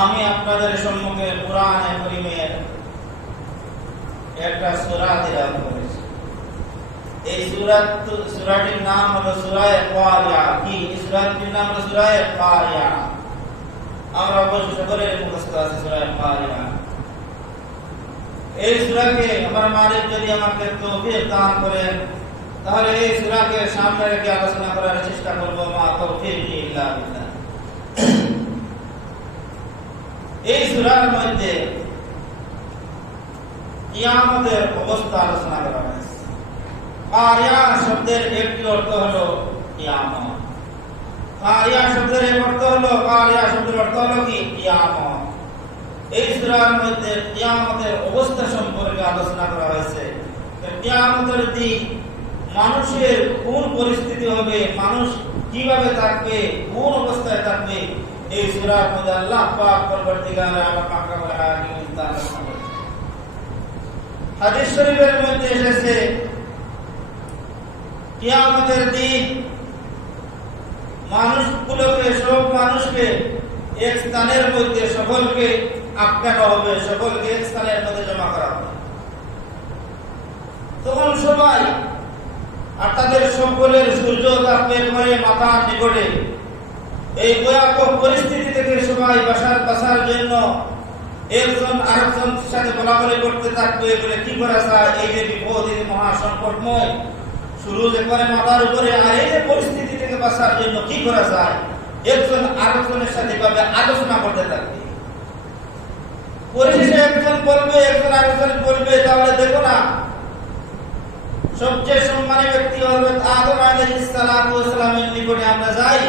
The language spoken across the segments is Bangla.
আমি আপনাদের সম্মুখে কুরআনে কারীমের একটা সূরা তেলাওয়াত করেছি। এই সূরাটির নাম হলো সূরা কারিয়া। কি সূরাটির নাম হলো সূরা কারিয়া? আমরা অবশ্য সকলের মুখস্থ আছে সূরা কারিয়া। এই সূরাকে আমার মালিক যদি আমাকে তৌফিক দান করেন তাহলে এই সূরাকে সামনে রেখে আলোচনা করার চেষ্টা করব। মা তৌফিকি ইল্লা বিল্লাহ। এই সূরার মধ্যে কিয়ামতের অবস্থা আলোচনা করা হয়েছে। কারিয়া শব্দের একটি অর্থ হলো কিয়ামত। কারিয়া শব্দের এক অর্থ হলো কি কিয়ামত। এই সূরার মধ্যে কিয়ামতের অবস্থা সম্পর্কে আলোচনা করা হয়েছে। কিয়ামতের দিন মানুষের কোন পরিস্থিতি হবে, মানুষ কিভাবে থাকবে, কোন অবস্থায় থাকবে, এই সূরার মধ্যে আল্লাহ পাক পরবর্তীকালে আল্লাহ পাক বলে হাদিস শরীফের মধ্যে এসেছে কিয়ামতের দিন মানুষগুলোকে, সব মানুষকে এক স্থানের মধ্যে সকলকে আটকানো হবে, সকলকে এক স্থানের মধ্যে জমা করা হবে। তখন সবাই আর তাদের সকলের সূর্য তাপে করে মাথার নিকটে। এই ভয়াবহ পরিস্থিতি থেকে সবাই বাঁচার জন্য একজন আরেকজনের সাথে বলাবলি করতে থাকবে বলে কি করা যায়, এই যে বিপদ, এই মহা সংকটময় শুরু যে করে মাথার উপরে, আর এই যে পরিস্থিতি থেকে বাঁচার জন্য কি করা যায়, একজন আরেকজনের সাথে ভাবে আলোচনা করতে থাকবে। পরিশেষে একজন বলবে, একজন আরেকজন বলবে, তাহলে দেখো না সবচেয়ে সম্মানী ব্যক্তি হযরত আদম আলাইহিস সালামের নিকটে আমরা যাই,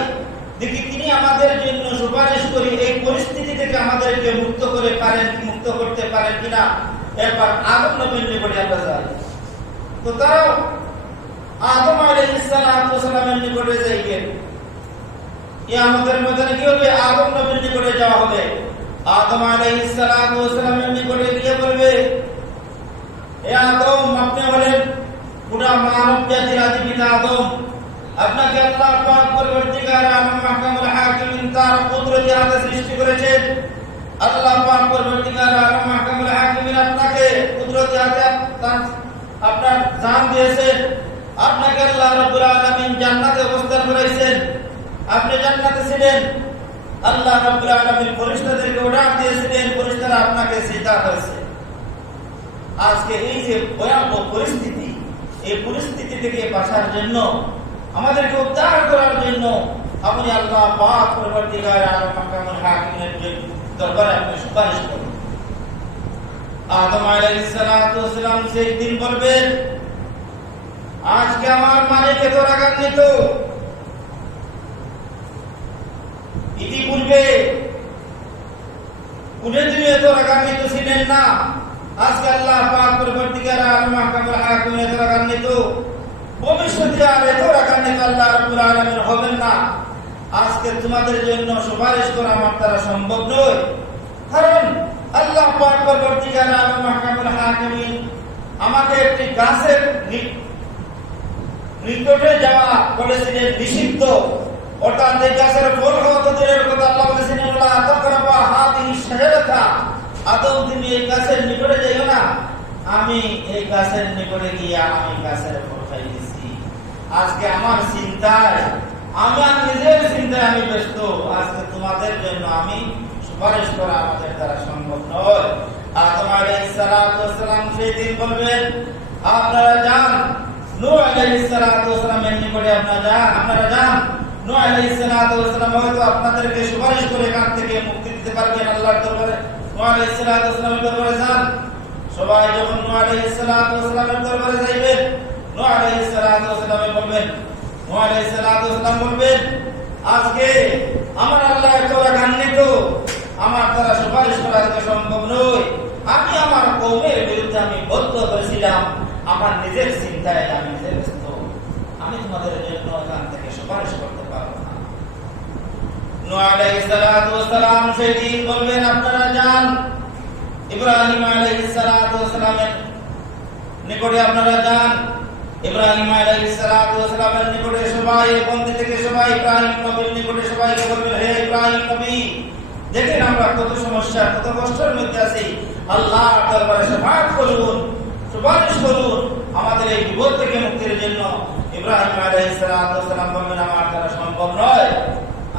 দেখি তিনি আমাদের জন্য সুপারিশ করি, এই পরিস্থিতি থেকে আমাদেরকে মুক্ত করতে পারেন কিনা। একবার আদম নবীর নিকটে আমরা যাই। তো তারাও আদম আলাইহিস সালামের নিকটে যাইবেন। কিয়ামতের ময়দানে কি হবে? আদম নবীর নিকটে যাওয়া হবে। আদম আলাইহিস সালামের নিকটে গিয়ে বলবে, হে আদম, আপনি হলেন পুরা মানব জাতির আদি পিতা আদম। আপনাকে আল্লাহ পাক পরবর্তীকার আলম মাহকামুল হাকিমিন তার কুদরতি হাতে সৃষ্টি করেছেন। আল্লাহ পাক পরবর্তীকার আলম মাহকামুল হাকিমিন আপনাকে কুদরতি হাতে আপনার জান দিয়েছেন। আপনাকে আল্লাহ রাব্বুল আলামিন জান্নাতে অবস্থান করাইছেন। আপনি জান্নাতে ছিলেন, আল্লাহ রাব্বুল আলামিন ফেরেশতাদেরকে অর্ডার দিয়েছিলেন, ফেরেশতারা আপনাকে সিজদা করেছে। আজকে এই যে ভয়াবহ পরিস্থিতি, এই পরিস্থিতি থেকে বাঁচার জন্য, আমাদেরকে উদ্ধার করার জন্য আপনি আল্লাহ পাক পরবর্তীকার আলম মাহকামুল হাকিমের দরবারে আপনি সুপারিশ করুন। আদম আলাইহিস সালাম সেই দিন বলবেন, আজকে আমার মালিক এত রাগান্বিত, ইতিপূর্বে কোনদিন এত রাগান্বিত ছিলেন না। আজকে আল্লাহ পাক পরবর্তীকার আলম মাহকামুল হাকিম এত রাগান্বিত, ভবিষ্যতে আর এত রাগান্বিত আল্লাহ রাব্বুল আলামিন হবেন না। আজকে তোমাদের জন্য সুপারিশ করা আমার দ্বারা সম্ভব নয়। কারণ আল্লাহ পাক পরবর্তীকার আলম মাহকামুল হাকিম আমাকে একটি গাছের নিকটে যাওয়া বলেছিলেন নিষিদ্ধ, অর্থাৎ এই গাছের ফল খাওয়া তো দূরের কথা, আল্লাহ বলেছেন ওয়ালা তাকরাবা হাদিহি শাজারাতা, আদম তুমি এই গাছের নিকটে যাইও না। আমি এই গাছের নিকটে গিয়া আমি গাছের ফল খাইতেছি। আজকে আমার চিন্তায়, আমার নিজের চিন্তায় আমি ব্যস্ত। আজকে তোমাদের জন্য আমি সুপারিশ করা আমাদের দ্বারা সম্ভব নয়। আদম আলাইহিস সালাম সেই দিন বলবেন, আপনারা যান নূহ আলাইহিস সালামের নিকটে, আপনারা যান। নূহ আলাইহিস সালাম হয়তো আপনাদেরকে সুপারিশ করে এখান থেকে মুক্তি দিতে পারবেন আল্লাহর দরবারে। নূহ আলাইহিস সালামের দরবারে যান। সবাই যখন নূহ আলাইহিস সালামের দরবারে যাইবেন, নূহ আলাইহিস সালাম বলবেন, আজকে আমার আল্লাহ এত রাগান্বিত, আমার দ্বারা সুপারিশ করা সম্ভব নয়। আমি আমার কওমের বিরুদ্ধে আমি বদ্ধ করেছিলাম, আমার নিজের চিন্তায় আমি নিজে ব্যস্ত, আমি তোমাদের জন্য এখান থেকে সুপারিশ করতে পারবো না। নূহ আলাইহিস সালাম সেই দিন বলবেন, আপনারা যান। ইব্রাহিম আলাইহিস সালামের নিকটে আপনারা যান। ইব্রাহিম আলাইহিস সালামের নিকটে সবাই, বন্দী থেকে সবাই ইব্রাহিম নবীর নিকটে সবাইকে বলবেন, হে ইব্রাহিম নবী, দেখেন আমরা কত সমস্যা, কত কষ্টের মধ্যে আছি, আল্লাহর দরবারে শাফাআত করুন, সুপারিশ করুন আমাদের এই বিপদ থেকে মুক্তির জন্য। ইব্রাহিম আলাইহিস সালাম বললেন, আমার দ্বারা সম্ভব নয়,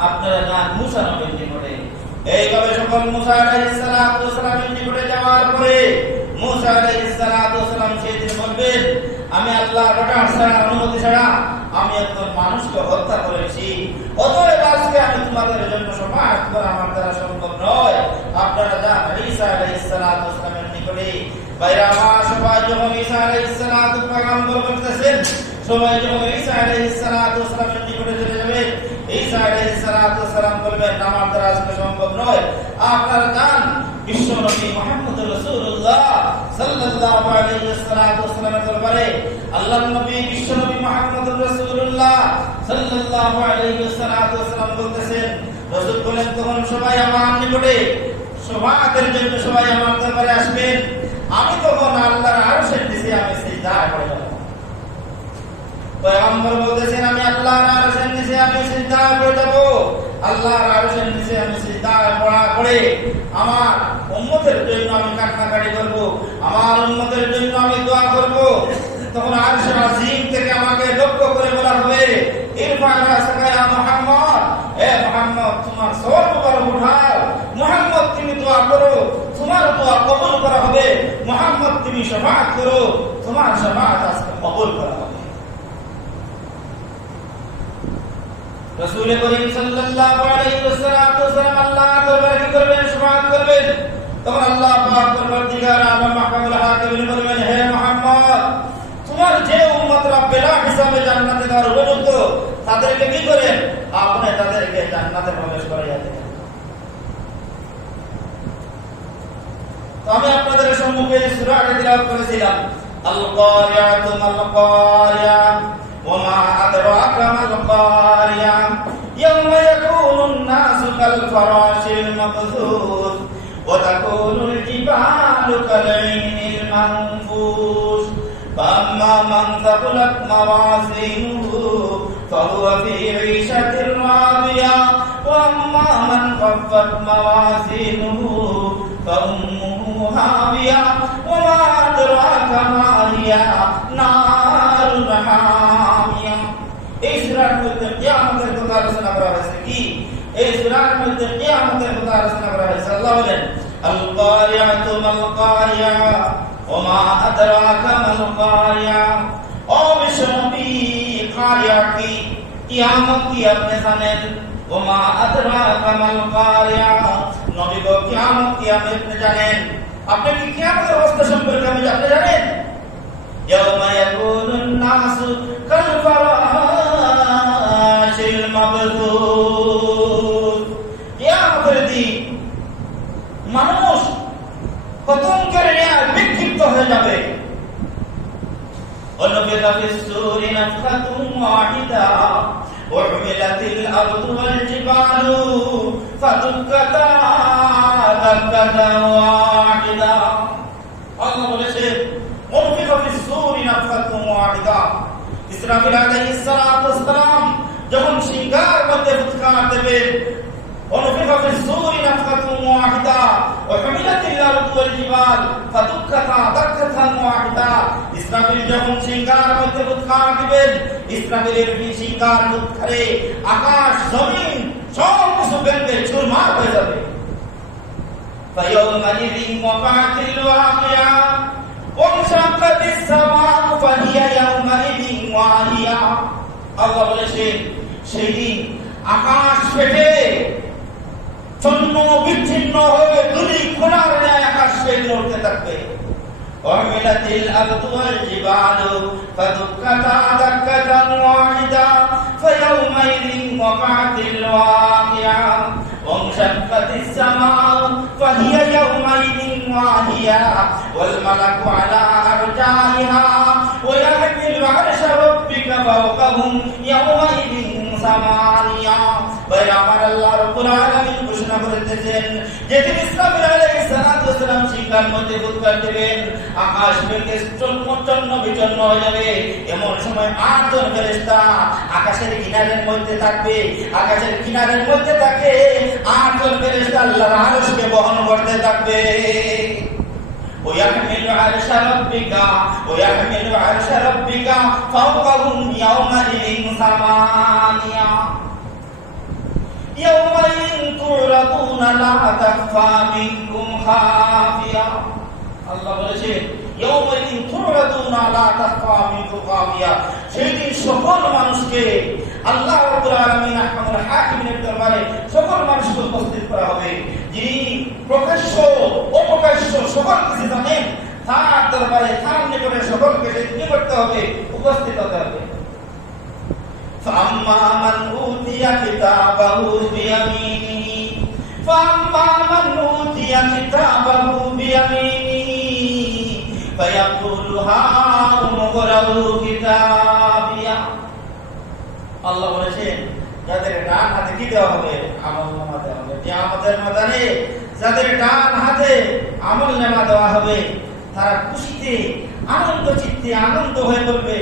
আপনারা যান মুসা নবীর নিকটে। এইভাবে সকল মুসা আলাইহিস সালামের নিকটে যাওয়ার পরে মুসা আলাইহিস সালাম সেদিন বলবেন, আমি আল্লাহর অর্ডার ছাড়া, অনুমতি ছাড়া আমি একজন মানুষকে হত্যা করেছি, অতএব আজকে আমি তোমাদের জন্য শাফাআত করা আমার দ্বারা সম্ভব নয়, আপনারা যান ঈসা আলাইহিস সালামের নিকটে। বাইরে আমার সবাই যখন ঈসা আলাইহিস সালাম পয়গম্বর করতেছেন, সবাই যখন ঈসা আলাইহিস সালামের নিকটে চলে যাবে, ঈসা আলাইহিস সালাম বলবেন, আমার দ্বারা আজকে সম্ভব নয়, আপনারা যান বিশ্ব নবী মুহাম্মদুর রাসূলুল্লাহ সাল্লাল্লাহু আলাইহি ওয়াসাল্লামের দরবারে। আল্লাহর নবী বিশ্ব নবী মুহাম্মদুর রাসূলুল্লাহ সাল্লাল্লাহু আলাইহি ওয়াসাল্লাম বলতেছেন, রাসূল বলেন, তখন সবাই আমার নিকটে শাফাআতের জন্য সবাই আমার দরবারে আসবেন, আমি তখন আল্লাহর আরশের নিচে আমি সিজদায় পড়ে যাব। পয়গম্বর বলতেছেন, আমি আল্লাহর আরশের নিচে আমি সিজদায় পড়ে যাব। আল্লাহর আরশের নিচে আমি সিজদায় পড়ার পরে আমার উম্মতের জন্য আমি কান্নাকাটি করব, আমার উম্মতের জন্য আমি দোয়া করব। তখন আরশ আজিম থেকে আমাকে লক্ষ্য করে বলা হবে, ইরফা রাসাকা ইয়া মুহাম্মদ, হে মুহাম্মদ তোমার সওয়াল মুবারক উঠাও, মুহাম্মদ তুমি দোয়া করো, তোমার দোয়া কবুল করা হবে, মুহাম্মদ তুমি শাফাআত করো, তোমার শাফাআত আজকে কবুল করা হবে। রাসূল করিম সাল্লাল্লাহু আলাইহি ওয়াসাল্লাম আল্লাহর দরবারে কি করবেন? শাফাআত করবেন। তখন আল্লাহ পাক পরবর্তীকার আলম মাহমুদুল হাকিম বলবেন, হে মুহাম্মদ তোমার যে উম্মতরা বেলা হিসাবে জান্নাতে যাওয়ার উপযুক্ত, তাদেরকে কি করেন? আপনি তাদেরকে জান্নাতে প্রবেশ করাইয়া দেন। তো আমি আপনাদের সম্মুখে সূরাটি তিলাওয়াত করেছিলাম, আল কারিয়াতু মাল কারিয়া ওয়া মা আদরাকা মাল কারিয়া ইয়াওমা ইয়াকুনুন নাসু কাল ফারাশিল মাবসুস ওয়া তাকুনুল জিবালু কাল আইনিল মানফুস ফাম্মা মান সাকুলাত মাওয়াজিনুহু ফাহুয়া ফি 'ঈশাতির রাদিয়া ওয়া আম্মা মান খাফফাত মাওয়াজিনুহু ফাউম্মুহু হাবিয়া ওয়া মা আদরাকা মা হিয়া নারুন হামিয়া। এই সূরার মধ্যে কিয়ামতের কথা আলোচনা করা হয়েছে। কি এই সূরার মধ্যে কিয়ামতের কথা আলোচনা করা হয়েছে? আল্লাহ বলেন, আল কারিয়াতু মাল কারিয়া ওয়া মা আদরাকা মাল কারিয়া। ও বিশ্বনবী, কারিয়া কি? কিয়ামত কি আপনি জানেন? ওয়া মা আদরাকা মাল কারিয়া, নবী গো কিয়ামত কি আপনি জানেন? আপনি কি কিয়ামতের অবস্থা সম্পর্কে আপনি জানেন? ইয়াউমা ইয়াকুনুন নাসু কাল ফারাশিল মাবসুস। কিয়ামতের দিন মানুষ পতঙ্গের ন্যায় বিক্ষিপ্ত হয়ে যাবে। ওয়ানুফিখা ফিস-সূরি নাফখাতুন ওয়াহিদা ওয়া হুমিলাতিল আরদু ওয়াল জিবালু ফাদুক্কাতা দাক্কাতান ওয়াহিদা। আল্লাহ বলেছেন, ওয়ানুফিখা ফিস-সূরি নাফখাতুন ওয়াহিদা। ইসরাফিল আলাইহিস সালাম যখন সিংহার মধ্যে ফুৎকার দেবেন, ওয়ানুফিখা ফিস-সূরি নাফখাতুন ওয়াহিদা ওয়া হুমিলাতিল আরদু ওয়াল জিবাল ফাদুক্কাতা দাক্কাতান ওয়াহিদা। ইসরাফিল যখন সিংহার মধ্যে ফুৎকার দিবেন, ইসরাফিলের সিংহার ফুৎকারে আকাশ জমিন সব কিছু ভেঙে চুরমার হয়ে যাবে। ফায়াউমাইযিন ওয়াকাতিল ওয়াকিয়া ওয়ানশাক্কাতিস সামাউ ফাহিয়া ইয়াউমাইযিন ওয়াহিয়া। আল্লাহ বলেছেন, সেই দিন আকাশ ফেটে চূর্ণ বিচ্ছিন্ন হয়ে দুলি খোলার ন্যায় আকাশ ফেটে উঠতে থাকবে। وحملت الأرض والجبال فدكتا دكة واحدة فيومئذ وقعت الواقعة وانشقت السماء فهي يومئذ واهية والملك على أرجائها ويحمل عرش ربك فوقهم يومئذ ثمانية। بيامر الله رب العالمين ঘোষণা ঘোষণা করতেছেন যেদিন ইসরাফিল আলাইহিস সালাম শিকার মধ্যে ফুৎকার দিবেন, আকাশ থেকে চন্ন বিচন্ন হয়ে যাবে। এমন সময় 8 জন ফেরেশতা আকাশের কিনারের মধ্যে থাকবে। আকাশের কিনারের মধ্যে থাকে 8 জন ফেরেশতা আল্লাহর আরশকে বহন করতে থাকবে। ويحمل عرش ربك فوقهم يومئذ ثمانية يومئذ تعرضون لا تخفى منكم خافية। আল্লাহ বলেছেন يومئذ تعرضون لا تخفى منكم خافية। সেদিন সকল মানুষকে আল্লাহ রাব্বুল আলামিন আহকামুল হাকিমের দরবারে সকল মানুষকে উপস্থিত করা হবে। যিনি প্রকাশ্য অপ্রকাশ্য সকল কিছু জানেন, তার দরবারে তার নিকটে সকলকে কি করতে হবে? উপস্থিত হতে হবে। فَأَمَّا مَنْ أُوتِيَ كِتَابَهُ بِيَمِينِهِ فَيَقُولُ هَاؤُمُ اقْرَءُوا كِتَابِيَهْ। আল্লাহ বলেছেন যাদের ডান হাতে কি দেওয়া হবে? আমলনামা দেওয়া হবে। কিয়ামতের ময়দানে যাদের ডান হাতে আমলনামা দেওয়া হবে, তারা খুশিতে আনন্দ চিত্তে আনন্দ হয়ে বলবে,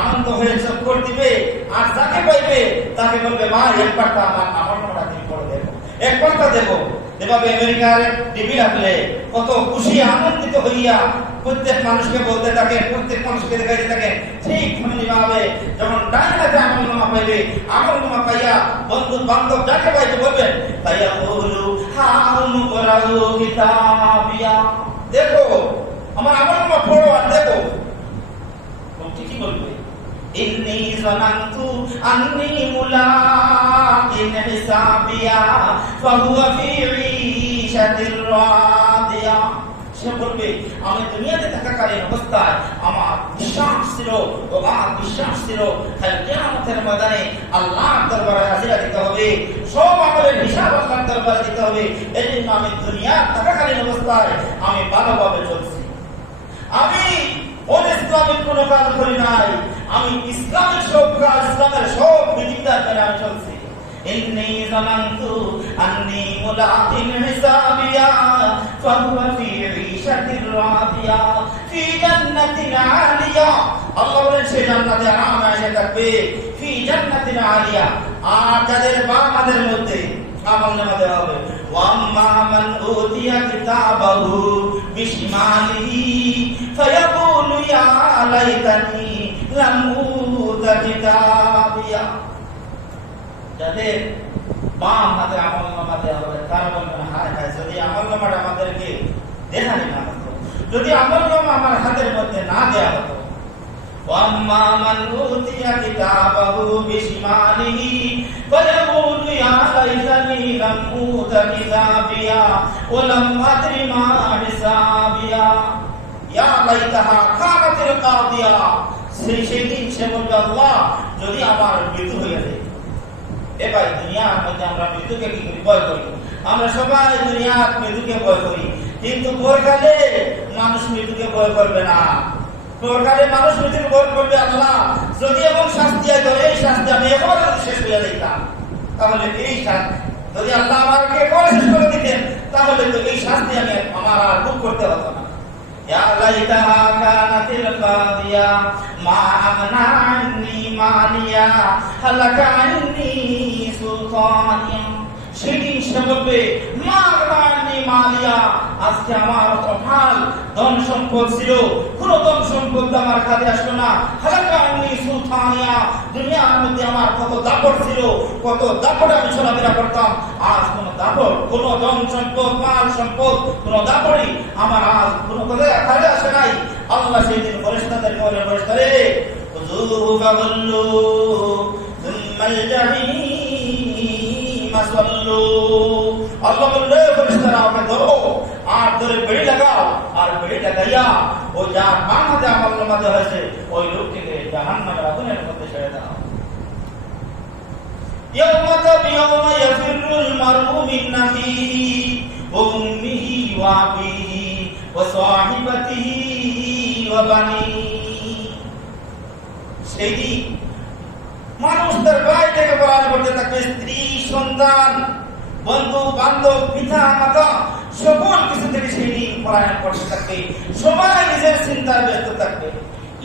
আনন্দ হয়ে চক্কর দিবে। আর যাকে পাইবে তাকে বলবে, ভাই একবার তো আমার আমলনামাটা দিন করে দেখো, একবার তো দেখো। যেভাবে আমেরিকার টিভি রাখলে কত খুশি আনন্দিত হইয়া প্রত্যেক মানুষকে বলতে থাকে, প্রত্যেক মানুষকে দেখাইতে থাকে, ঠিক তেমনিভাবে যখন ডান হাতে আমলনামা পাইবে, আমলনামা পাইয়া বন্ধু বান্ধব যাকে পাইবে বলবেন, তাইয়া বলু হাউমু করাউ কিতাবিয়া, দেখো আমার আমলনামা পড়ো আর দেখো। ঠিকই বলবে, ইন্নী যানানতু আন্নী মুলাকিন হিসাবিয়া ফাহুয়া ফি ঈশাতির রাদিয়া। সে বলবে আমি দুনিয়াতে থাকাকালীন অবস্থায় আমার বিশ্বাস ছিল, অগাধ বিশ্বাস ছিল কাল কিয়ামতের ময়দানে আল্লাহর দরবারে হাজিরা দিতে হবে, সব আমলের হিসাব আল্লাহর দরবারে দিতে হবে। এই জন্য আমি দুনিয়া থাকাকালীন অবস্থায় আমি ভালোভাবে চলছি, আমি অনিসলামিক কোনো কাজ করি নাই, আমি ইসলামের সব কাজ, ইসলামের সব বিধিবিধান মেনে আমি চলছি। ইন্নী যানানতু আন্নী মুলাকিন হিসাবিয়া ফাহুয়া ফি ঈশাতির রাদিয়া ফি জান্নাতিন আলিয়া। আল্লাহ বলেন সে জান্নাতে আরামে থাকবে, ফি জান্নাতিন আলিয়া। আর যাদের বামাদের মধ্যে আমলনামা দেওয়া হবে। ওয়াম্মা মান উতিয়া কিতাবাহু বিশিমালিহি ফায়াকুলু ইয়া লাইতানি লাম উতা কিতাবিয়া। যাদের বাম হাতে আমলনামা দেওয়া হবে তারা বলবেন, হায় হায় যদি আমলনামাটা আমাদেরকে দেখানি না হতো, যদি আমলনামা আমার হাতের মধ্যে না দেওয়া হতো। ওয়াম্মা মান উতিয়া কিতাবাহু বিশিমালিহি ফায়াকুলু ইয়া লাইতানি লাম উতা কিতাবিয়া ওয়া লাম আদরি মা হিসাবিয়া ইয়া লাইতাহা কানাতিল কাদিয়া। সেই দিন সে বলবে, আল্লাহ যদি আমার মৃত্যু হয়ে যায়। এ ভাই, দুনিয়ার মধ্যে আমরা মৃত্যুকে কি করি? ভয় করি। আমরা সবাই দুনিয়ার মৃত্যুকে ভয় করি, কিন্তু পরকালে মানুষ মৃত্যুকে ভয় করবে না। পরকালে মানুষ মৃত্যুকে ভয় করবে, আল্লাহ যদি এবং শাস্তি হয়, এই শাস্তি আমি একেবারে শেষ হয়ে দিতাম, তাহলে এই শাস্তি যদি আল্লাহ আমাকে একেবারে শেষ করে দিতেন, তাহলে তো এই শাস্তি আমি আমার আর ভোগ করতে হতো না। ইয়া লাইতাহা কানাতিল কাদিয়া মা আগনা আন্নী মালিয়া হালাকা আন্নী সুলতানিয়া। সেদিন সে বলবে, মা আগনা আন্নী মালিয়া, আজকে আমার অঢাল ধন সম্পদ ছিল, কোন ধন সম্পদ আমার কাছে আসলো না। হালাকা আন্নী সুলতানিয়া, দুনিয়ার মধ্যে আমার কত দাপট ছিল, কত দাপট আমি চলাফেরা করতাম, আজ কোন দাপট, কোন ধন সম্পদ, মাল সম্পদ, কোন দাপটই আমার আজ কোন কথা কাজে আসে নাই। আল্লাহ সেদিন ফেরেশতাদের বলে, ফেরেশতারে খুযুহু ফাগুল্লু সুম্মাল জাহিম সাল্লু। আল্লাহ বললে, ফেরেশতারা ওকে ধরো আর ধরে বেড়ি লাগাও, আর বেড়ি লাগাইয়া ওই যা বাম হাতে আমলনামা দেওয়া হয়েছে ওই লোকটিকে জাহান্নামের আগুনের মধ্যে ছেড়ে দাও। ইয়াওমা ইয়াফিরুল মারউ মিন আখিহি ওয়া উম্মিহি ওয়া আবিহি ওয়া সাহিবাতিহি ওয়া বানিহি। সেদিন মানুষ তার ভাই থেকে পলায়ন করতে থাকবে, স্ত্রী, সন্তান, বন্ধু বান্ধব, পিতা মাতা, সকল কিছু থেকে সেই দিন পলায়ন করতে থাকবে, সবাই নিজের চিন্তায় ব্যস্ত থাকবে।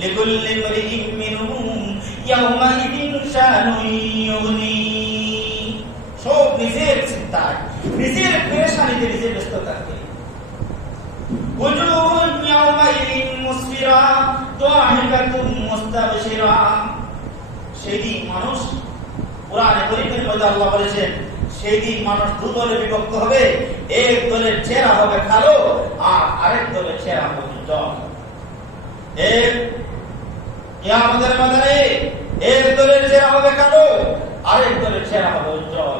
লিকুল্লি মরিইম মিনহুম ইয়াওমাইদিন শানুন ইউগনি, সব নিজের চিন্তায়, নিজের পেরেশানিতে নিজে ব্যস্ত থাকবে। ওজুহুন ইয়াওমাইদিন মুসফিরা দাহিকাতুন মুস্তাবশিরা, সেই দিন মানুষ, কোরআনে কারীমের মধ্যে আল্লাহ বলেছেন সেই দিন মানুষ দুদলে বিভক্ত হবে, এক দলের চেহারা হবে কালো আর আরেক দলের চেহারা হবে উজ্জ্বল। কিয়ামতের ময়দানে এক দলের চেহারা হবে কালো, আরেক দলের চেহারা হবে উজ্জ্বল।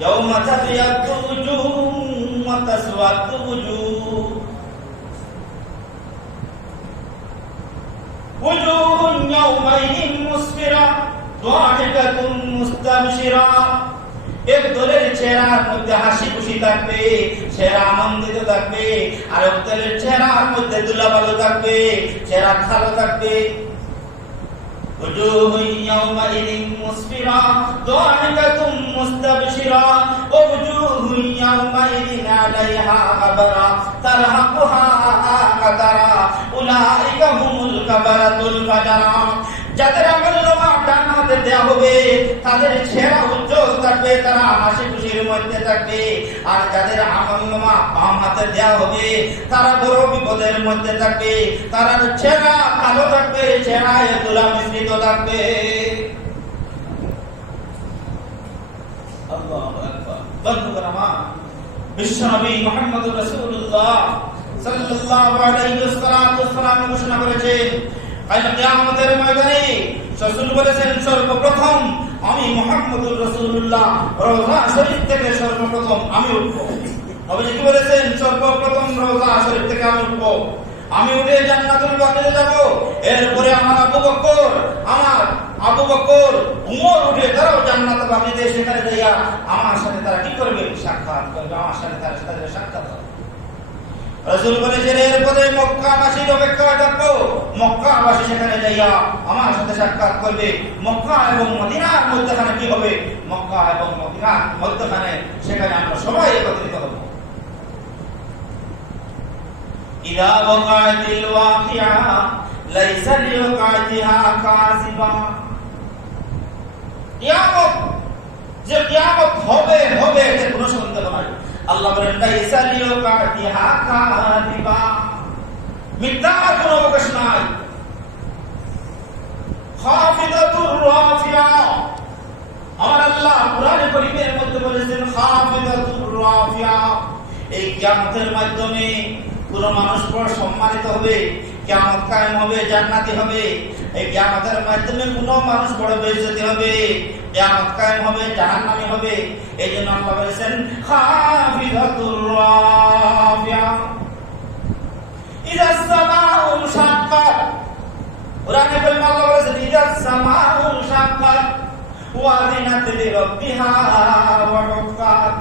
ইয়াউমা তাবিয়াদ্দু উজুহুম ওয়া তাসওয়াদ্দু উজুহ, উজুহুন ইয়াউমাইদিন মুসফিরা দাহিকাতুন মুস্তাবশিরা, এক দলের চেহারার মধ্যে হাসি খুশি থাকবে, চেহারা আনন্দিত থাকবে, আর এক দলের চেহারার মধ্যে দুলাভালো থাকবে, চেহারা ভালো থাকবে। ওজুহুন ইয়াওমাইদিন মুসফিরা দাহিকাতুন মুস্তাবশিরা ওজুহুন ইয়াওমাইদিন আলাইহা গাবারা তারহাকুহা কাদারা উলাইকা হুমুল কাবারাতুল ফাজারা, যাদের আমলনামা ডান হাতে দেওয়া হবে তাদের চেহারা উজ্জ্বল থাকবে, তারা হাসি খুশির মধ্যে থাকবে, আর যাদের আমলনামা বাম হাতে দেওয়া হবে তারা বড় বিপদের মধ্যে থাকবে, তারা চেহারা কালো থাকবে, চেহারায় ধুলা মিশ্রিত থাকবে। আল্লাহু আকবার। বন্ধুগণ আমার, বিশ্বনবী মুহাম্মদুর রাসূলুল্লাহ সাল্লাল্লাহু আলাইহি ওয়াসাল্লাম ঘোষণা করেছেন, কাল কিয়ামতের ময়দানে রাসূল বলেছেন সর্বপ্রথম আমি মুহাম্মদুর রাসূলুল্লাহ রওজা শরীফ থেকে সর্বপ্রথম আমি উঠব। নবীজি কি বলেছেন? সর্বপ্রথম রওজা শরীফ থেকে আমি উঠব, আমি উঠে জান্নাতুল বাকিতে যাব। এরপরে আমার আবু বকর উমর উঠে তারাও জান্নাতুল বাকিতে সেখানে যাইয়া আমার সাথে তারা কি করবে? সাক্ষাৎ করবে, আমার সাথে তারা সাক্ষাৎ হবে। রাসূল বলেছেন এরপরে মক্কাবাসীর অপেক্ষায় থাকবো, মক্কাবাসী সেখানে যাইয়া আমার সাথে সাক্ষাৎ করবে। মক্কা এবং মদিনার মধ্যখানে কি হবে? মক্কা এবং মদিনার মধ্যখানে সেখানে আমরা সবাই একত্রিত হব। ইযা ওয়াকাতিল ওয়াকিআ লাইসা লিওয়াকাতিহা কাযিবা, কিয়ামত হবে এতে কোনো সন্দেহ নাই। আল্লাহ বলেন লাইসা লিওয়াকাতিহা কাযিবা, মিথ্যার কোনো অবকাশ নাই। খাফিদাতুর রাফিয়া, আমার আল্লাহ কোরআনে কারীমের মধ্যে বলেছেন খাফিদাতুর রাফিয়া, এই কিয়ামতের মাধ্যমে কোন মানুষ বড় সম্মানিত হবে, কিয়ামত কায়েম হবে, জান্নাতি হবে। এই কিয়ামতের মাধ্যমে কোন মানুষ বড় বেইজ্জতি হবে, কিয়ামত কায়েম হবে, জাহান্নামী হবে। এইজন্য আল্লাহ বলেছেন খাফিদাতুর রাফিয়া। ইযাস সামাউ শাক্কাত, কোরআনে কারীমে আল্লাহ বলেছেন ইযাস সামাউ শাক্কাত ওয়া আযিনাত লিরাব্বিহা ওয়া হুক্কাত।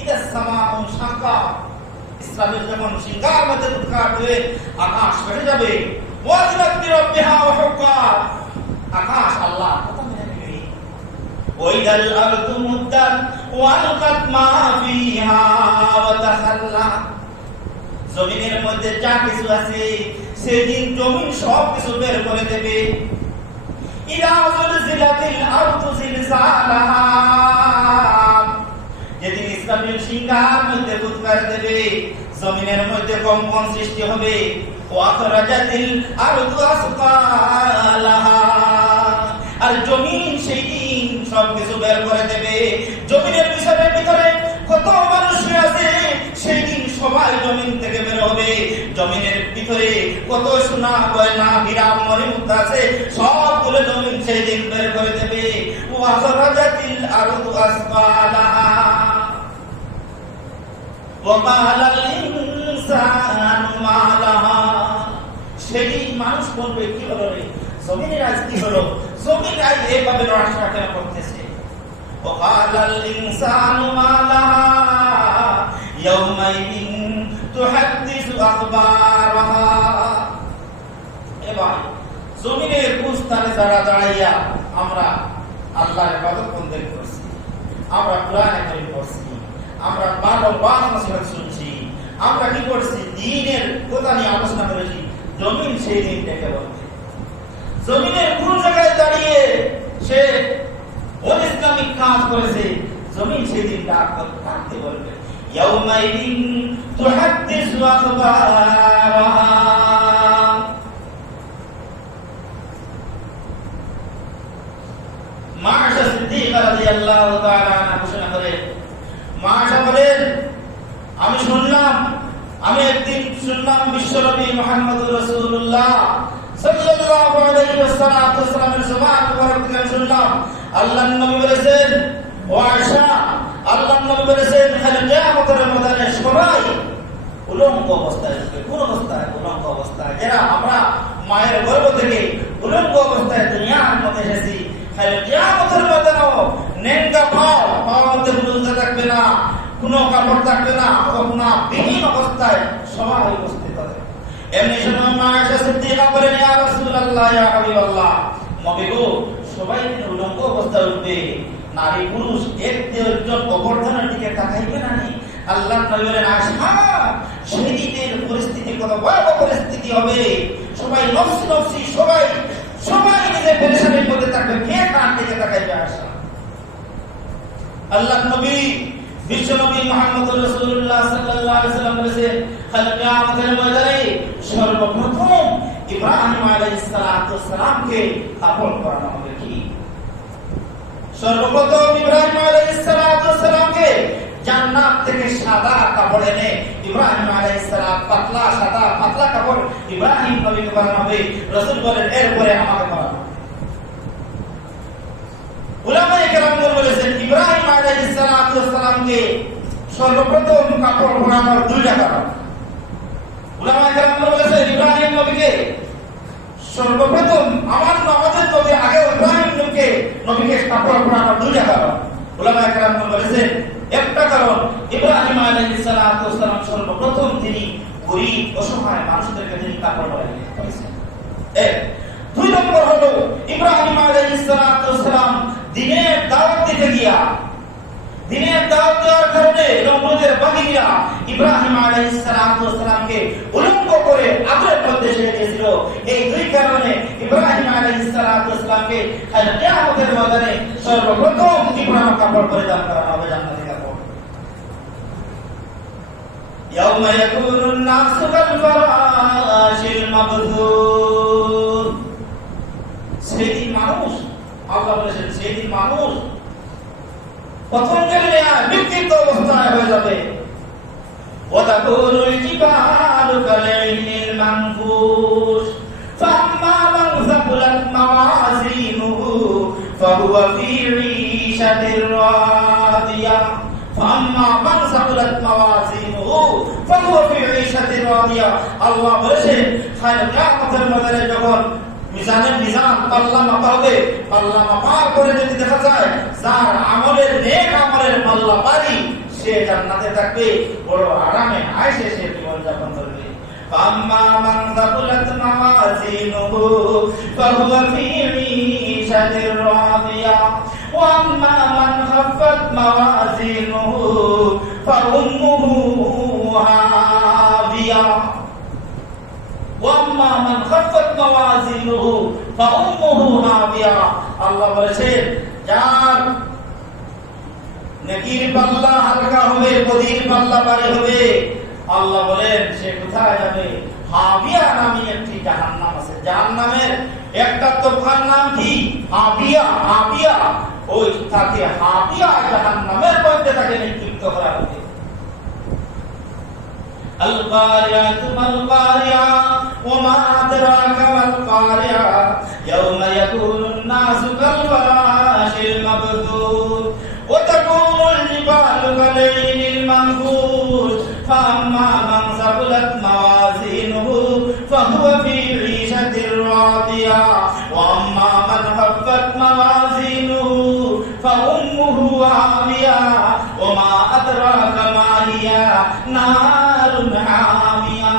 ইযাস সামাউ শাক্কাত, ইসরাফিল যখন সিংহার মধ্যে উৎখাত হয়ে আকাশ ফেটে যাবে, ওয়া আযিনাত লিরাব্বিহা ওয়া হুক্কাত, আকাশ আল্লাহ কথা মেনে নেবে। ওয়াইদাল আরদু মুদ্দাত ওয়া আলকাত মা ফিহা ওয়া তাখাল্লাত, জমিনের মধ্যে যা কিছু আছে সেদিন জমিন সব কিছু বের করে দেবে। ইযা যুলজিলাতিল আরদু জিলজালাহা, যেদিন ইসরাফিল সিংহার মধ্যে উৎখাত দেবে জমিনের মধ্যে কম্পন সৃষ্টি হবে। ওয়া আখরাজাতিল আরদু আসকালাহা, আর জমিন সেই দিন সব কিছু বের করে দেবে। জমিনের ভিতরে কত মানুষ আছে সেই দিন সবাই জমিন থেকে বের হবে। জমিনের ভিতরে কত সোনা গয়না হীরা মণিমুক্তা আছে সবগুলো জমিন সেই দিন বের করে দেবে। ওয়া আখরাজাতিল আরদু আসকালাহা ওয়া ক্বালাল ইনসানু মা লাহা, সেদিন মানুষ বলবে কি হলো রে, জমিনের আজ কি হলো, জমিন আজ এইভাবে নড়াচড়া কেন করতেছে। ওয়া ক্বালাল ইনসানু মা লাহা ইয়াওমাইদিন তুহাদ্দিসু আখবারাহা। এবার জমিনের কুস্তানে যারা দাঁড়াইয়া আমরা আল্লাহর ইবাদত বন্দেগি করছি, আমরা কোরআনে কারীম পড়ছি, আমরা বারবার নসিহত শুনছি, আমরা কি করছি, দ্বীনের কথা নিয়ে আলোচনা করেছি। জমিন সেই দিন ডেকে বলবে, জমিনের কোন জায়গায় দাঁড়িয়ে সে অনিসলামিক কাজ করেছে, জমিন সেই দিন ডাকতে বলবে। ইয়াউমাইদিন তুহাদ্দিসু আখবারাহা। মাআশা সিদ্দিকা রাদিয়াল্লাহু তাআলা আনহা ঘোষণা করেন, মাআশা বলেন, আমি একদিন শুনলাম বিশ্বনবী মুহাম্মদুর রাসূলুল্লাহ সাল্লাল্লাহু আলাইহি ওয়াসাল্লামের জবান মুবারক থেকে শুনলাম, আল্লাহর নবী বলেছেন, ও আয়েশা, আল্লাহর নবী বলেছেন, কিয়ামতের ময়দানে সবাই উলঙ্গ অবস্থায় থাকবে। কোন অবস্থায়? উলঙ্গ অবস্থায়। যারা আমরা মায়ের গর্ভ থেকে উলঙ্গ অবস্থায় দুনিয়ার মধ্যে এসেছি, কিয়ামতের ময়দানেও নেঙ্গা পাওয়ার মধ্যে কোনো জুতা থাকবে না, কোনো কাপড় থাকবে না, কখনো বিহীন অবস্থায় সবাই উপস্থিত হবে। এমনি সময় মা আয়েশা সিদ্দিকা বলেন, ইয়া রাসূলুল্লাহ, ইয়া হাবিবাল্লাহ, নবী গো, সবাই উলঙ্গ অবস্থায় উঠবে, নারী পুরুষ একজন অপরজনের দিকে তাকাইবে না। আল্লাহ নবী বলেন, আয়েশা, শহীদের পরিস্থিতি কত ভয়াবহ পরিস্থিতি হবে, সবাই নফসি নফসি, সবাই নিজের পেরেশানির মধ্যে থাকবে, কে কার দিকে তাকাইবে? আয়েশা। আল্লাহ নবী বিশ্বনবী মুহাম্মদুর রাসূলুল্লাহ সাল্লাল্লাহু আলাইহি ওয়াসাল্লাম বলেছেন, কিয়ামতের ময়দানে সর্বপ্রথম ইব্রাহিম আলাইহিস সালামকে কাফন করানো হবে। কি? সর্বপ্রথম ইব্রাহিম আলাইহিস সালামকে জান্নাত থেকে সাদা কাপড় এনে ইব্রাহিম আলাইহিস সালাম পাতলা কাপড় ইব্রাহিম নবীকে পরানো হবে। রাসূল বলেন, এরপরে আমাকে পরানো। উলামায়ে কেরাম বলেছেন, ইব্রাহিম আলাইহিস সালামকে সর্বপ্রথম কাপড় পরানোর দুইটা কারণ। উলামায়ে কেরাম বলেছেন, ইব্রাহিম নবীকে সর্বপ্রথম আমাদের নবী আগে ইব্রাহিম নবীকে কাপড় পরানোর দুইটা কারণ। উলামায়ে কেরাম বলেছেন, একটা কারণ, ইব্রাহিম আলাইহিস সালাম সর্বপ্রথম তিনি গরীব অসহায় মানুষদেরকে তিনি কাপড় পরাইছেন। দুই নম্বর হলো, ইব্রাহিম আলাইহিস সালাম দিনের দাওয়াত দিতে গিয়া, দিনের দাওয়াত দেওয়ার কারণে নমরুদের বাহিনীরা ইব্রাহিম আলাইহিস সালামকে উলঙ্গ করে আগুনের মধ্যে ছেড়ে দিয়েছিল। এই দুই কারণে ইব্রাহিম আলাইহিস সালামকে কিয়ামতের ময়দানে সর্বপ্রথম ইব্রাহিম কাপড় পরিধান করানো হবে, জান্নাতি কাপড়। ইয়াউমা ইয়াকুনুন নাসু কাল ফারাশিল মাবথুর। সেদিন মানুষ, আল্লাহ বলেছেন, সেদিন মানুষ পতঙ্গের ন্যায় বিক্ষিপ্ত অবস্থায় হয়ে যাবে। ওয়াতাকুনুল জিবালু কালাইনিল মানফুশ ফাম্মা মান সাকুলাত মাওয়াজিনুহু ফাহুয়া ফি ঈশাতির রাদিয়া ফাম্মা মান সাকুলাত মাওয়াজিনুহু ফাহুয়া ফি ঈশাতির রাদিয়া। আল্লাহ বলেছেন, কিয়ামতের ময়দানে যখন মিজান পাল্লা মাপা হবে, পাল্লা মাপার করে যদি দেখা যায় যার আমলের নেক আমলের পাল্লা পারি, সে জান্নাতে থাকবে, বড় আরামে আয়েশে সে জীবনযাপন করবে। ফাম্মা মান সাকুলাত মাওয়াজিনুহু ফাহুয়া ফি ঈশাতির রাদিয়া ওয়া আম্মা মান খাফফাত মাওয়াজিনুহু ফাউম্মুহু হাবিয়া ওয়াম্মা মান খাফফাত মাওয়াজিনুহু ফাউম্মুহু হাবিয়া। আল্লাহ বলেছেন, যার নেকির পাল্লা হালকা হবে, বদির পাল্লা ভারী হবে, আল্লাহ বলেন সে কোথায় যাবে? হাবিয়া নামে একটি জাহান্নাম আছে। জাহান্নামের একটা তোফার নাম কি? হাবিয়া। ওই তাকে হাবিয়া জাহান্নামের মধ্যে তাকে নিক্ষিপ্ত করা হবে। القارعة ما القارعة وما أدراك ما القارعة يوم يكون الناس كالفراش المبثوث وتكون الجبال كالعهن المنفوش فأما من ثقلت موازينه فهو في عيشة راضية وأما من خفت موازينه فأمه هاوية وما أدراك ما هي نار حامية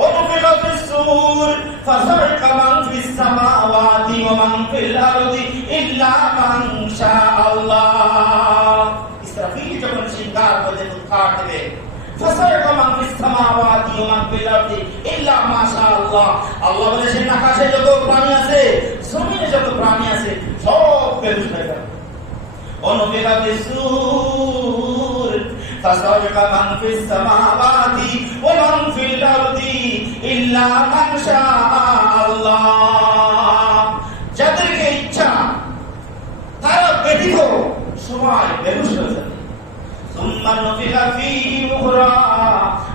ونفخ في الصور فصعق من في السماوات ومن في الأرض إلا من شاء الله. ইসরাফিল যখন সিংহার মধ্যে ফুৎকার দেবে, ফাসায়কা মান ফিস সামাওয়াতি ওয়া মান ফিল আরদি ইল্লা মা শাআল্লাহ। আল্লাহ বলেছেন আকাশে যত প্রাণী আছে, জমিনে যত প্রাণী আছে, সব বেহুশ হয়ে যাবে। অনুফিকা ফিসসূর ফাসায়কা মান ফিস সামাওয়াতি ওয়া মান ফিল আরদি ইল্লা মা শাআল্লাহ। যাদেরকে ইচ্ছা তারা ব্যতীত সবাই বেহুশ হয়ে যাবে। সুম্মা নুফিখা ফীহি উখরা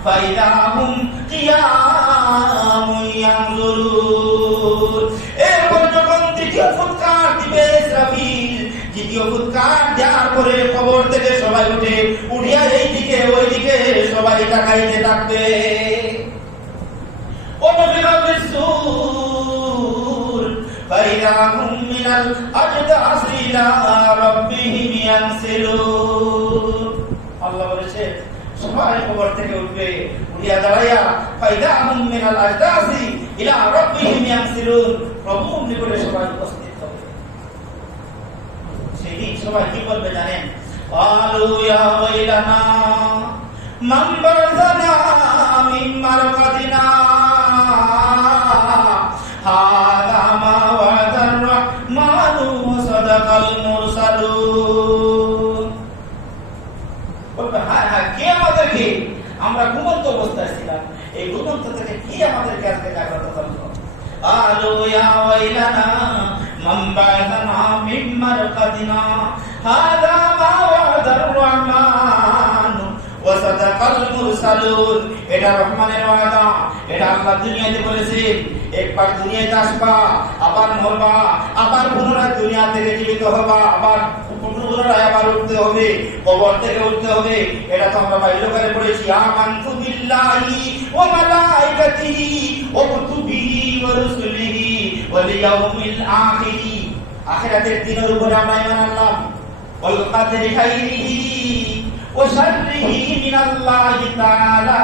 ফাইদা হুম কিয়ামুন ইয়ানজুরুন। এরপর যখন দ্বিতীয় ফুৎকার দিবে ইসরাফিল, দ্বিতীয় ফুৎকার দেওয়ার পরে কবর থেকে সবাই উঠিয়া এইদিকে ওইদিকে সবাই তাকাইতে থাকবে। ونفخ في الصور فإذا هم من الأجداث إلى ربهم ينسلون। আল্লাহ বলেছে সবাই কবর থেকে উঠবে, উঠিয়া দাঁড়াইয়া ফাইদা হুম মিনাল আজদাসি ইলা রাব্বিহিম ইয়ানসিলুন, প্রভুর নিকটে সবাই উপস্থিত হবে। সেদিন সবাই কি বলবে জানেন? ক্বালু ইয়া ওয়াইলানা মান বা'আসানা মিন মারকাদিনা হাযা মা ওয়া'দার রাহমানু ওয়া সাদাকাল মুরসালুন। কে আমাদেরকে, আমরা ঘুমন্ত অবস্থায় ছিলাম, এই ঘুমন্ত থেকে কি আমাদেরকে আজকে জাগ্রত করলো? আলু ইয়া ওয়াইলানা মান বা'আসানা মিন মারকাদিনা হাযা মা ওয়া'দার রাহমানু ওয়া সাদাকাল মুরসালুন। এটা রহমানের ওয়াদা, এটা আল্লাহ দুনিয়াতে বলেছেন একবার দুনিয়াতে আসবা, আবার মরবা, আবার পুনরায় দুনিয়া থেকে জীবিত হবা, আবার পুনরায় আবার উঠতে হবে, কবর থেকে উঠতে হবে। এটা তো আমরা বাল্যকালে পড়েছি। আমানতু বিল্লাহি ওয়া মালাইকাতিহি ওয়া কুতুবিহি ওয়া রুসুলিহি ওয়াল ইয়াউমিল আখিরি। আখিরাতের দিনের উপরে আমরা ঈমান আনলাম। ওয়াল কাদরি খাইরিহি ওয়া শাররিহি মিনাল্লাহি তাআলা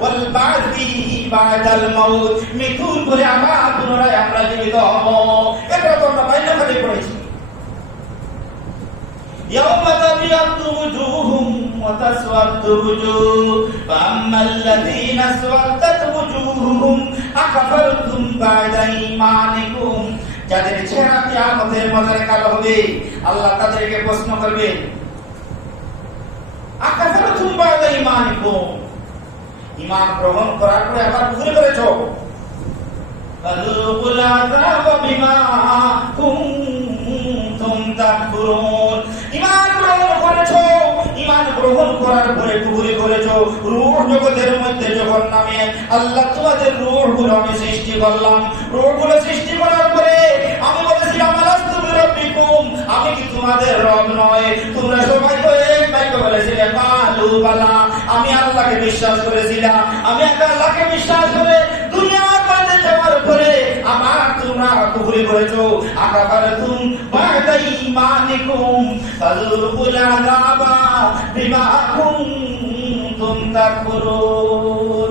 ওয়াল বা'দি বা'দাল মাউত। মৃত্যুর পরে আবার পুনরায় আমরা জীবিত হব। এটা তো আমরা বাল্যকালে পড়েছি। يوم تبيض وجوه وتسود وجوه فأما الذين اسودت وجوههم أكفرتم بعد إيمانكم। যাদের চেহারা কিয়ামতের ময়দানে কালো হবে, আল্লাহ তাদেরকে প্রশ্ন করবেন আকাফারতুম বা'দা ঈমানিকুম, ঈমান গ্রহণ করার পরে আবার কুফর করেছো। ফাযুকুল আযাব বিমা কুনতুম তাকফুরুন। ঈমান গ্রহণ করেছো, ঈমান গ্রহণ করার পরে কুফর করেছো। রূহ জগতের মধ্যে যখন নামে আল্লাহ তোমাদের রূহগুলো আমি সৃষ্টি করলাম, রূহগুলো সৃষ্টি করার পরে আমি বলেছিলাম আলাস্তু বিরাব্বিকুম, আমি কি তোমাদের রব নয়? তোমরা সবাই তো এক বাক্য বলেছিলে কালু বালা, আমি আল্লাহকে বিশ্বাস করেছিলাম। আমি আল্লাহকে বিশ্বাস করে দুনিয়ার মধ্যে যাওয়ার পরে আমার তোমরা কুফর করেছো। আকাফারতুম বা'দা ঈমানিকুম ফাযুকুল আযাবা বিমা কুনতুম তাকফুরুন।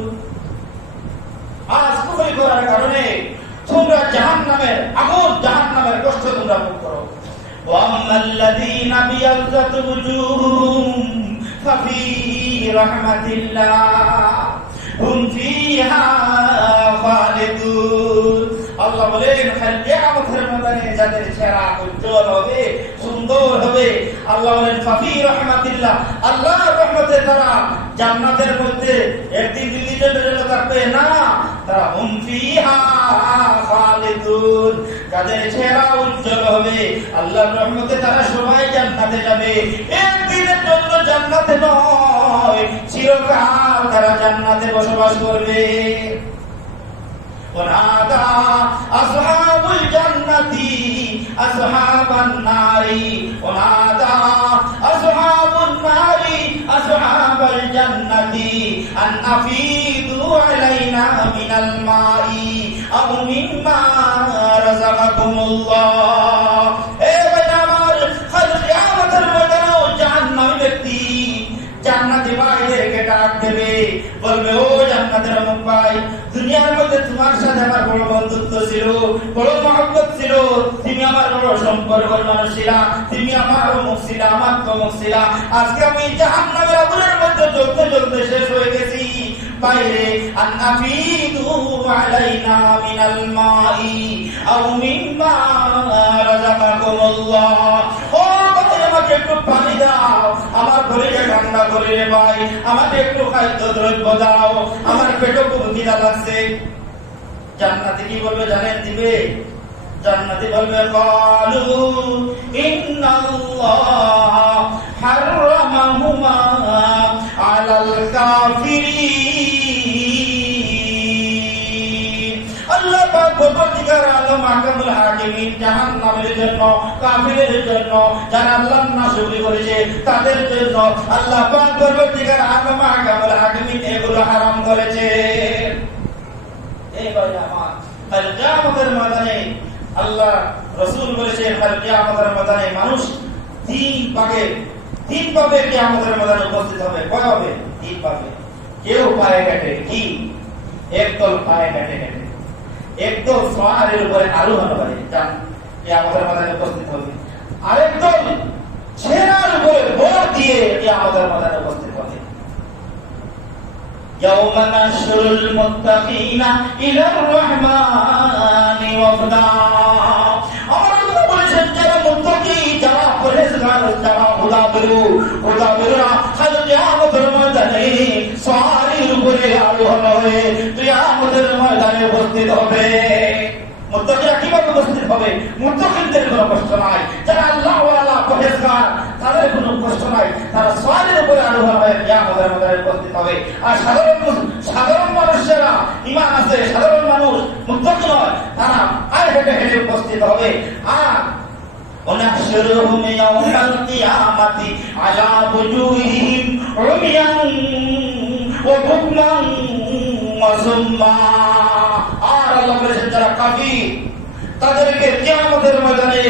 আজ কুফর করার কারণে তোমরা জাহান্নামের আগুন, জাহান্নামের কষ্ট তোমরা ভোগ করো। وَأَمَّا الَّذِينَ ابْيَضَّتْ وُجُوهُهُمْ فَفِي رَحْمَةِ اللَّهِ هُمْ فِيهَا خَالِدُونَ। আল্লাহ বলেন কিয়ামতের ময়দানে যাদের চেহারা উজ্জ্বল হবে, সুন্দর হবে, আল্লাহ বলেন ফাফি রাহমাতিল্লাহ, আল্লাহর রহমতে তারা জান্নাতের মধ্যে একদিন দুই দিনের জন্য থাকবে না, তারা হুম ফিহা খালিদুন। যাদের চেহারা উজ্জ্বল হবে, আল্লাহর রহমতে তারা সবাই জান্নাতে যাবে। একদিনের জন্য জান্নাতে নয়, চিরকাল তারা জান্নাতে বসবাস করবে। ونادى أصحاب الجنة أصحاب النار ونادى أصحاب النار أصحاب الجنة أن أفيضوا علينا من الماء أو مما رزقكم الله। কিয়ামতের ময়দানে জাহান্নামী ব্যক্তি জান্নাতি ভাইদেরকে ডাক দেবে, বলবে, ও জান্নাতের অমুক ভাই, দুনিয়ার মধ্যে তোমার সাথে আমার বড় বন্ধুত্ব ছিল, বড় মহব্বত ছিল, তুমি আমার বড় সম্পর্কের মানুষ ছিলা, তুমি আমার অমুক ছিলা, আমার তমুক ছিলা। আজকে আমি জাহান্নামের আগুনের মধ্যে জ্বলতে জ্বলতে শেষ হয়ে গেছি। বাইরে আনাফিদু আলাইনা মিনাল মাই আও মিম্মা রাযাকাকুমুল্লাহ। ও ভাই, আমাকে একটু পানি দাও, আমার শরীরে ঠান্ডা করে রে ভাই, আমাকে একটু খাদ্য দ্রব্য দাও, আমার পেটে খুব খিদা লাগছে। জান্নাতে কি বলবে জানেন? দিবে জান্নাতে বলবে, ক্বালু ইন্নাল্লাহ হারামাহুমা আলাল কাফিরিন। আল্লাহ পাক পরবর্তীকার আলম আহকামুল হাকিমিন জাহান্নামের জন্য, কাফিরের জন্য, যারা আল্লাহর নাশকরি করেছে তাদের জন্য আল্লাহ পাক পরবর্তীকার আলম আহকামুল হাকিমিন এগুলো হারাম করেছে। এই ভাই আমার, আর কিয়ামতের ময়দানে আল্লাহ রাসূল বলেছেন, আর কিয়ামতের ময়দানে মানুষ তিন ভাবে কিয়ামতের ময়দানে উপস্থিত হবে। কয়ভাবে? তিন ভাবে। কেউ পায়ে হেঁটে, কি একদল পায়ে হেঁটে হেঁটে, একদল সওয়ারের উপরে আরোহণ করে কিয়ামতের ময়দানে উপস্থিত হবে, আরেকদল ছেঁড়ার উপরে ভর দিয়ে কিয়ামতের ময়দানে উপস্থিত হবে। يوم نحشر المتقين إلى الرحمن وفدا। আমার আল্লাহ বলেছেন, যারা মুত্তাকি, যারা পরহেজগার, যারা খোদাবেরুরা কিয়ামতের ময়দানে সওয়ারির উপরে আরোহণ হয়ে কিয়ামতের ময়দানে উপস্থিত হবে। মুত্তাকিরা কিভাবে উপস্থিত হবে? মুত্তাকিদের কোনো কষ্ট নাই, যারা আল্লাহ ওয়ালা পরহেজগার তাদের কোনো কষ্ট নাই, তারা সওয়ারির উপরে আরোহণ হয়ে কিয়ামতের ময়দানে উপস্থিত হবে। আর সাধারণ মানুষেরা, ঈমান আছে সাধারণ মানুষ, মুত্তাকি নয়, তারা পায়ে হেঁটে হেঁটে উপস্থিত হবে। আর ونحشرهم يوم القيامة على وجوههم عميا وبكما وصما। আর আল্লাহ বলেছেন, যারা কাফির তাদেরকে কিয়ামতের ময়দানে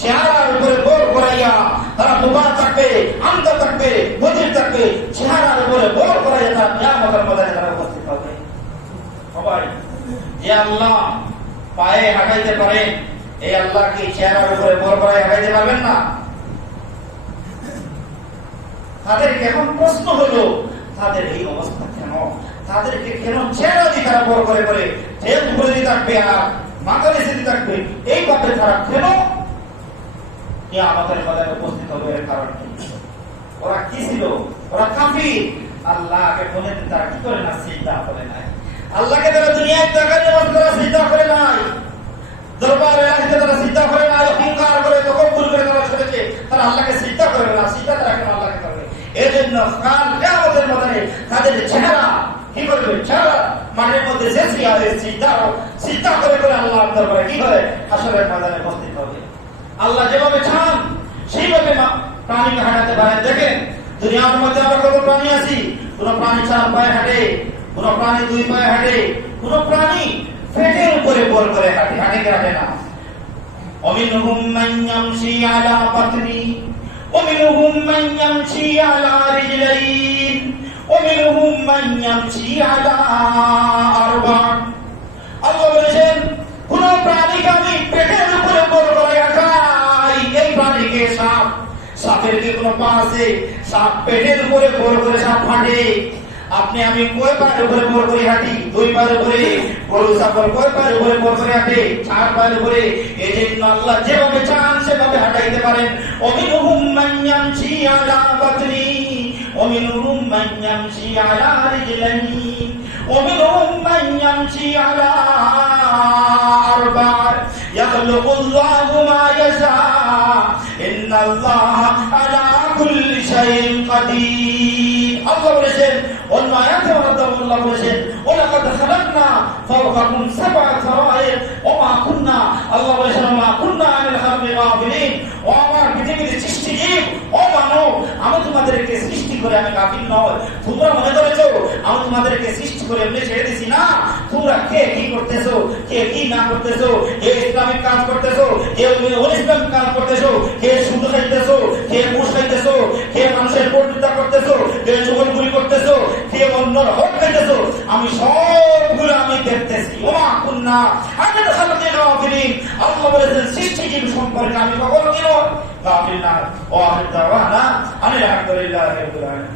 চেহারার উপরে বোর করাইয়া, তারা বোবা থাকবে, আন্ধা থাকবে, বধির থাকবে, চেহারার উপরে বোর করাইয়া তারা কিয়ামতের ময়দানে তারা উপস্থিত হবে। সবাই যে আল্লাহ পায়ে হাঁটাইতে পারেন, এই আল্লাহ কি চেহারার উপরে বোর করাইয়া হাঁটাইতে পারবেন না? তাদের কেমন প্রশ্ন হলো, তাদের এই অবস্থা কেন? তাদেরকে কেন চেহারা দিয়ে তারা বোর করে করে ঠেল করে দিয়ে থাকবে আর মাথা নিচে দিয়ে থাকবে? এইভাবে তারা কেন কিয়ামতের ময়দানে উপস্থিত হবে? এর কারণ কি? ওরা কি ছিল? ওরা কাফির। আল্লাহকে কোনদিন তারা কি করে না? সিজদা করে নাই। আল্লাহকে তারা দুনিয়ায় দেখার জন্য তারা সিজদা করে নাই, দরবারে আসতে তারা সিজদা করে নাই, অহংকার করে তকব্বুর করে তারা চলেছে, তারা আল্লাহকে সিজদা করে না। সিজদা তারা কেন আল্লাহকে করবে? এজন্য কাল কিয়ামতের ময়দানে তাদের চেহারা কি করবে? চেহারা মাটির মধ্যে শেষই হবে, সিজদা করে করে আল্লাহর দরবারে কি করে? হাসরের ময়দানে উপস্থিত হবে। আল্লাহ যেভাবে চান সেইভাবে প্রাণীকে হাঁটাতে পারেন। দেখেন, দুনিয়ার মধ্যে আমরা কত প্রাণী আছি। কোন প্রাণী 4 পায়ে হাঁটে, কোন প্রাণী 2 পায়ে হাঁটে, কোন প্রাণী পেটের উপরে বল করে হাঁটে, হাঁটে না। ومنهم من يمشي على بطنه ومنهم من يمشي على رجلين ومنهم من يمشي على أربع। আল্লাহ বলেছেন, কোন প্রাণীকে আমি পেটের উপরে বল করে হাঁটাই, এই প্রাণীকে সাপের কি কোনো পা আছে? সাপ পেটের উপরে বল করে সাপ হাঁটে। আপনি আমি কয় পায়ের উপরে বল করে হাঁটি? 2 পায়ের উপরে। গরু ছাগল কয় পায়ের উপরে বল করে হাঁটে? 4 পায়ের উপরে। এই জন্য আল্লাহ যেভাবে চান সেভাবে হাঁটাইতে পারেন। ومنهم من يمشي على بطنه ومنهم من يمشي على رجلين ومنهم من يمشي على أربع يخلق الله ما يشاء إن الله على كل شيء قدير। আল্লাহ বলেছেন, অন্য আয়াতে আল্লাহ বলেছেন, ওয়ালাকাদ খালাকনা ফাওকাকুম সাবআ তারাইক ওয়া মা কুননা, আল্লাহ বলেছেন, ওয়া মা কুননা আনিল খালকি গাফিলিন। ও আমার পৃথিবীতে সৃষ্টি জীব, ও মানব, আমি তোমাদেরকে সৃষ্টি করে আমি গাফিল নই। তোমরা মনে করেছো আমি তোমাদেরকে সৃষ্টি করে এমনি ছেড়ে দিছি? না। তোমরা কে কি করতেছো, কে কি না করতেছো, কে ইসলামিক কাজ করতেছো, কে অনিসলামিক কাজ করতেছো, কে সুদ খাইতেছো, কে ঘুষ খাইতেছো, কে মানুষের পরিচর্যা করতেছো, কে চুগলখুরি করতেছো, কে অন্য আমি সবগুলো আমি দেখতেছি। ওমা কুন্না আমিন খালকি গাফিরিন, আল্লাহ বলেছেন সৃষ্টিজীব সম্পর্কে আমি কখনো গাফিল না। ওয়া আখির দাওয়ানা আনিল হামদুলিল্লাহি রাব্বিল আলামিন।